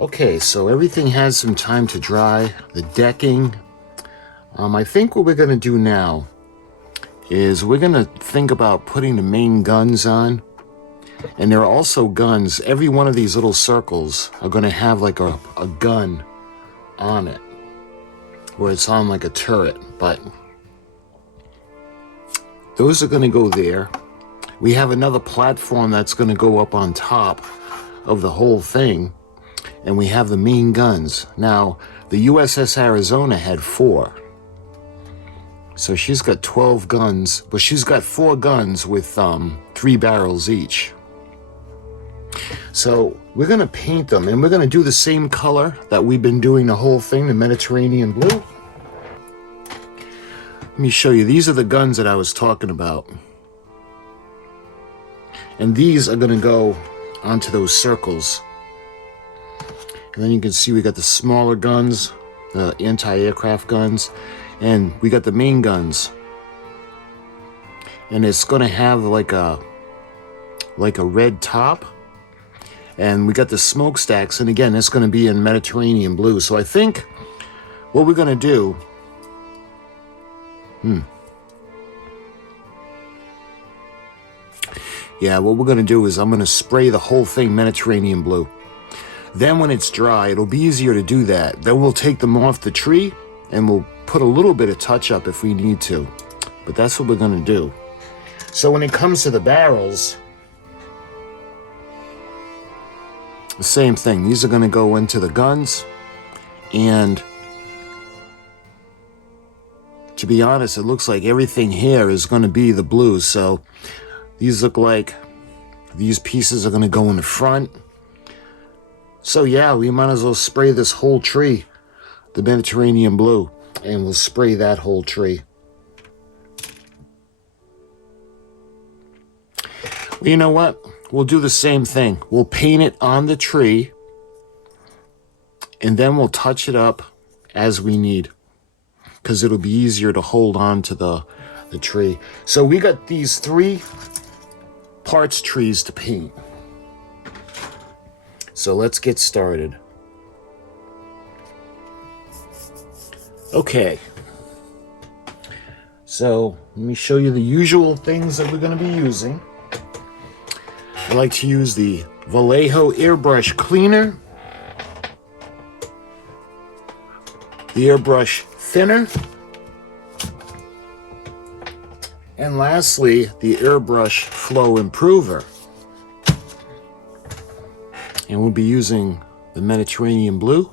Okay, so everything has some time to dry. The decking. I think what we're going to do now is we're going to think about putting the main guns on. And there are also guns. Every one of these little circles are going to have like a gun on it, where it's on like a turret. But those are going to go there. We have another platform that's going to go up on top of the whole thing. And we have the main guns. Now, the U.S.S. Arizona had 4. So she's got 12 guns, but she's got 4 guns with 3 barrels each. So we're going to paint them, and we're going to do the same color that we've been doing the whole thing, the Mediterranean blue. Let me show you. These are the guns that I was talking about. And these are going to go onto those circles. And then you can see we got the smaller guns, the anti-aircraft guns, and we got the main guns. And it's going to have like a red top. And we got the smokestacks, and again, it's going to be in Mediterranean blue. So I think what we're going to do... Yeah, what we're going to do is I'm going to spray the whole thing Mediterranean blue. Then when it's dry, it'll be easier to do that. Then we'll take them off the tree, and we'll put a little bit of touch-up if we need to. But that's what we're going to do. So when it comes to the barrels... the same thing. These are going to go into the guns, and to be honest, it looks like everything here is going to be the blues. So these look like these pieces are going to go in the front. So yeah, we might as well spray this whole tree the Mediterranean blue, and we'll spray that whole tree. Well, you know what? We'll do the same thing. We'll paint it on the tree, and then we'll touch it up as we need, because it'll be easier to hold on to the tree. So we got these 3 parts trees to paint. So let's get started. Okay. So let me show you the usual things that we're going to be using. I like to use the Vallejo airbrush cleaner, the airbrush thinner, and lastly, the airbrush flow improver. And we'll be using the Mediterranean blue.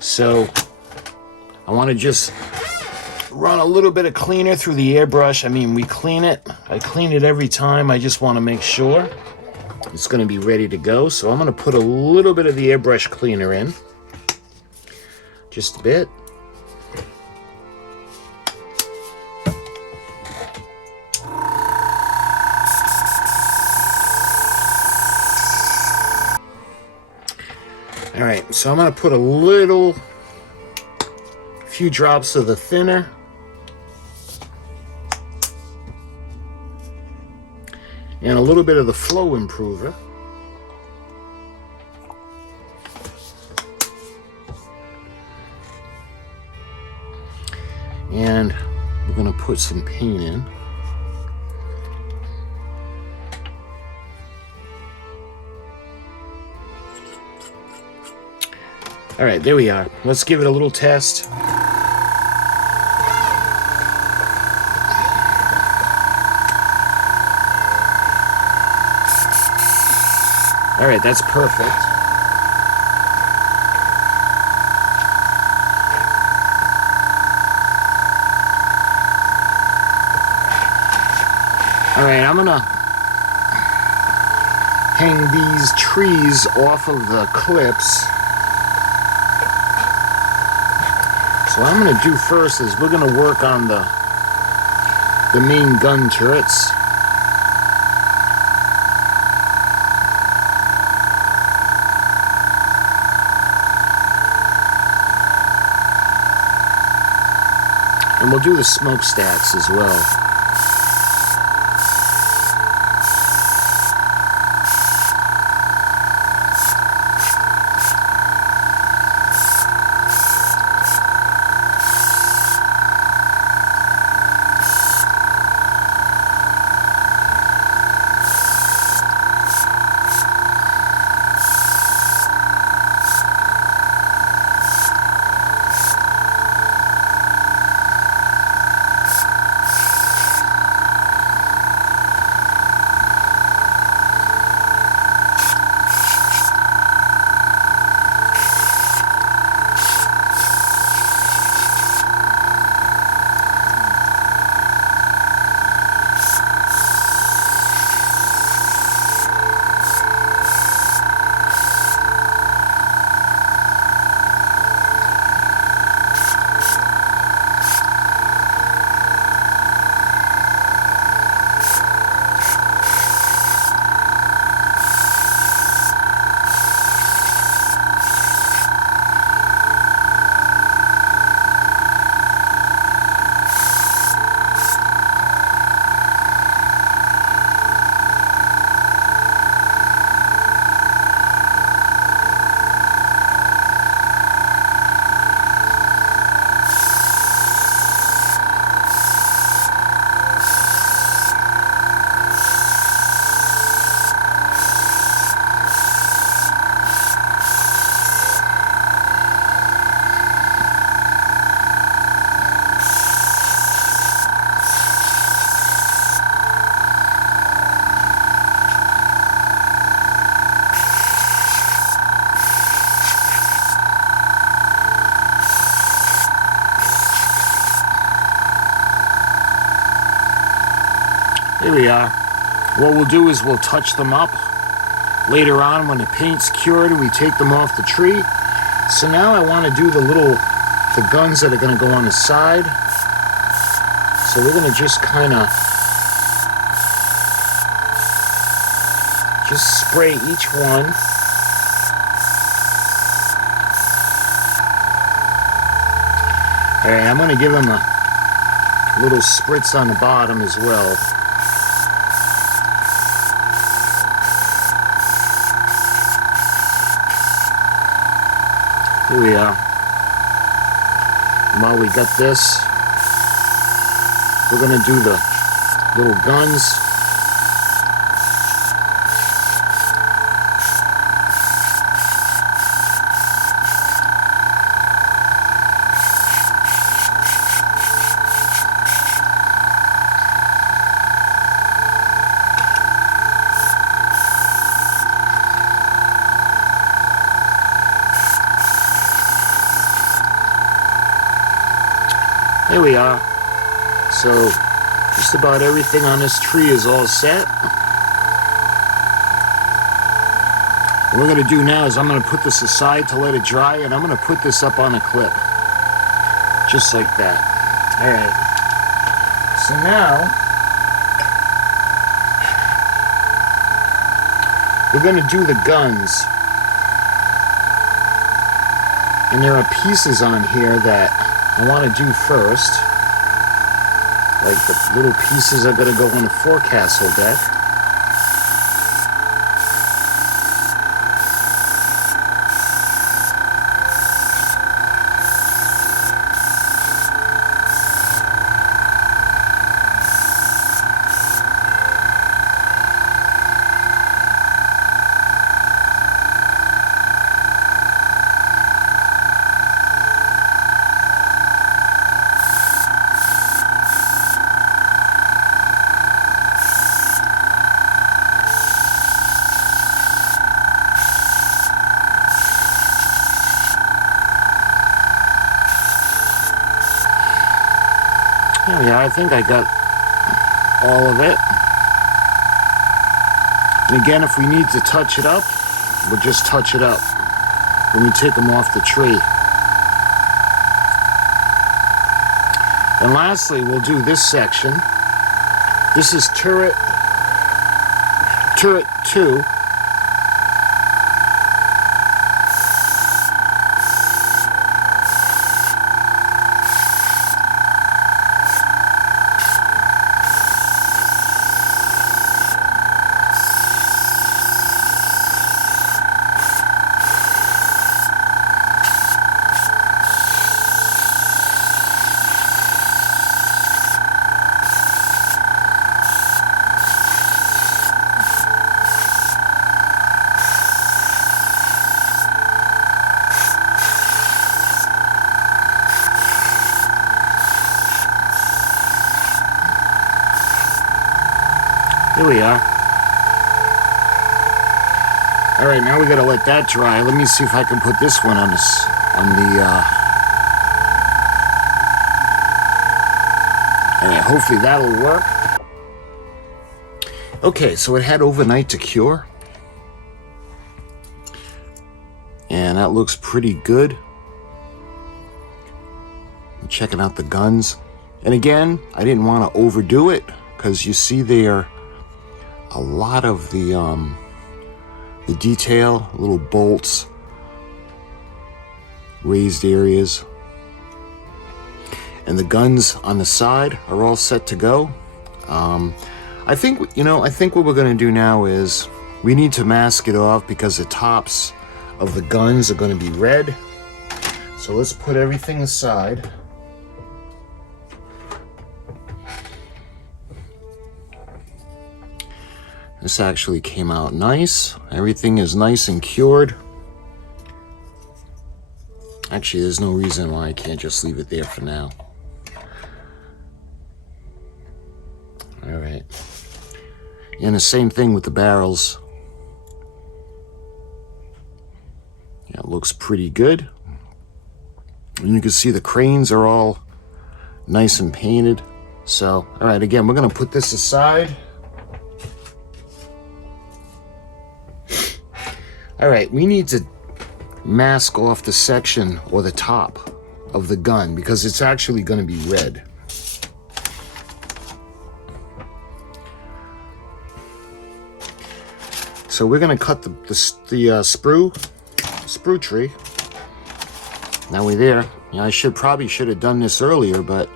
So I want to just run a little bit of cleaner through the airbrush. I mean, we clean it. I clean it every time. I just want to make sure it's going to be ready to go. So I'm going to put a little bit of the airbrush cleaner in. Just a bit. All right, so I'm going to put a few drops of the thinner. And a little bit of the flow improver. And we're going to put some paint in. All right, there we are. Let's give it a little test. All right, that's perfect. All right, I'm gonna hang these trees off of the clips. So what I'm going to do first is we're going to work on the main gun turrets. And we'll do the smokestacks as well. Here we are. What we'll do is we'll touch them up. Later on, when the paint's cured, we take them off the tree. So now I want to do the guns that are going to go on the side. So we're going to just kind of just spray each one. All right, I'm going to give them a little spritz on the bottom as well. Here we are. While we got this, we're going to do the little guns. Here we are. So just about everything on this tree is all set. What we're going to do now is I'm going to put this aside to let it dry, and I'm going to put this up on a clip. Just like that. Alright. So now we're going to do the guns. And there are pieces on here that I want to do first. Like the little pieces are going to go on the forecastle deck. Yeah, I think I got all of it. And again, if we need to touch it up, we'll just touch it up when we take them off the tree. And lastly, we'll do this section. This is turret 2. Here we are. All right, now we got to let that dry. Let me see if I can put this one on this, all right, hopefully that'll work. Okay, so it had overnight to cure. And that looks pretty good. I'm checking out the guns. And again, I didn't want to overdo it, because you see there a lot of the detail, little bolts, raised areas. And the guns on the side are all set to go. I think what we're going to do now is we need to mask it off, because the tops of the guns are going to be red. So let's put everything aside. This actually came out nice. Everything is nice and cured. Actually, there's no reason why I can't just leave it there for now. All right. And the same thing with the barrels. Yeah, it looks pretty good. And you can see the cranes are all nice and painted. So, all right, again, we're gonna put this aside. All right, we need to mask off the section or the top of the gun because it's actually going to be red. So we're going to cut the sprue tree. Now we're there. Yeah, I probably should have done this earlier, but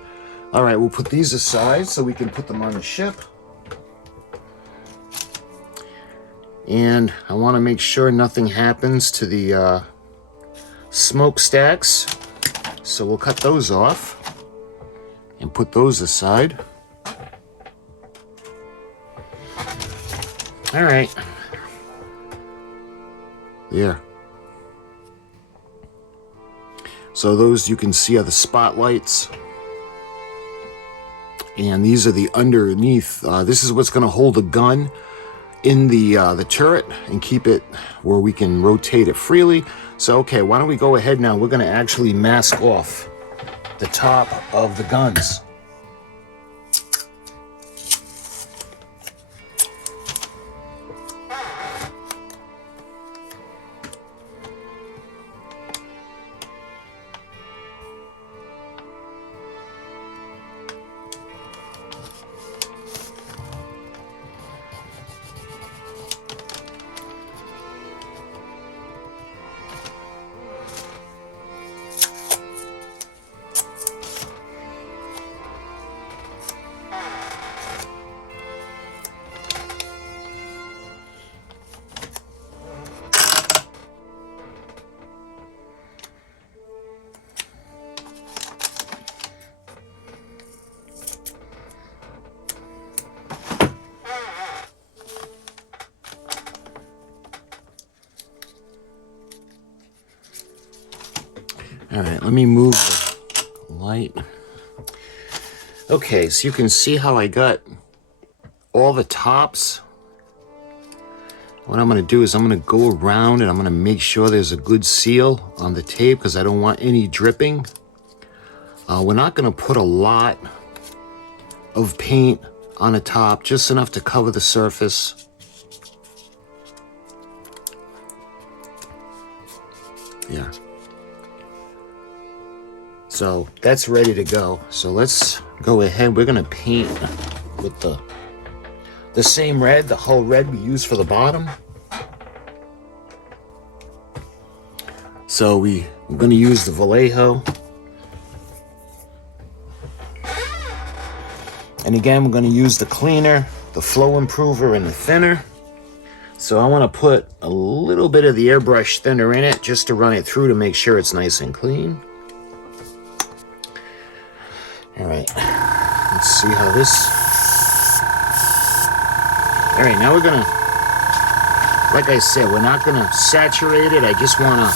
all right, we'll put these aside so we can put them on the ship. And I want to make sure nothing happens to the smokestacks. So we'll cut those off and put those aside. All right. There. So those you can see are the spotlights. And these are the underneath. This is what's going to hold the gun in the turret and keep it where we can rotate it freely. So, okay, why don't we go ahead now? We're going to actually mask off the top of the guns. All right, let me move the light. Okay, so you can see how I got all the tops. What I'm going to do is I'm going to go around and I'm going to make sure there's a good seal on the tape because I don't want any dripping. We're not going to put a lot of paint on the top, just enough to cover the surface. Yeah. So that's ready to go. So let's go ahead. We're going to paint with the same red, the hull red we used for the bottom. So we're going to use the Vallejo. And again, we're going to use the cleaner, the flow improver, and the thinner. So I want to put a little bit of the airbrush thinner in it just to run it through to make sure it's nice and clean. All right, let's see how this... All right, now we're gonna, like I said, we're not gonna saturate it. I just wanna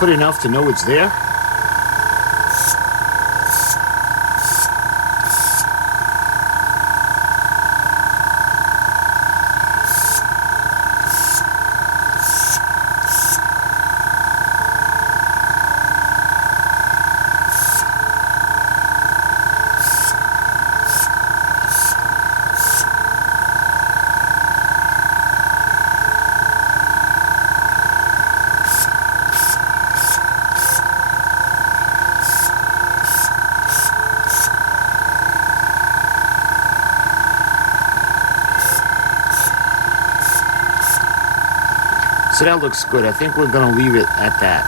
put enough to know it's there. So that looks good. I think we're going to leave it at that.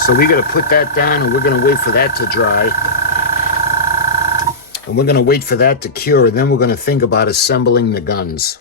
So we got to put that down and we're going to wait for that to dry. And we're going to wait for that to cure. And then we're going to think about assembling the guns.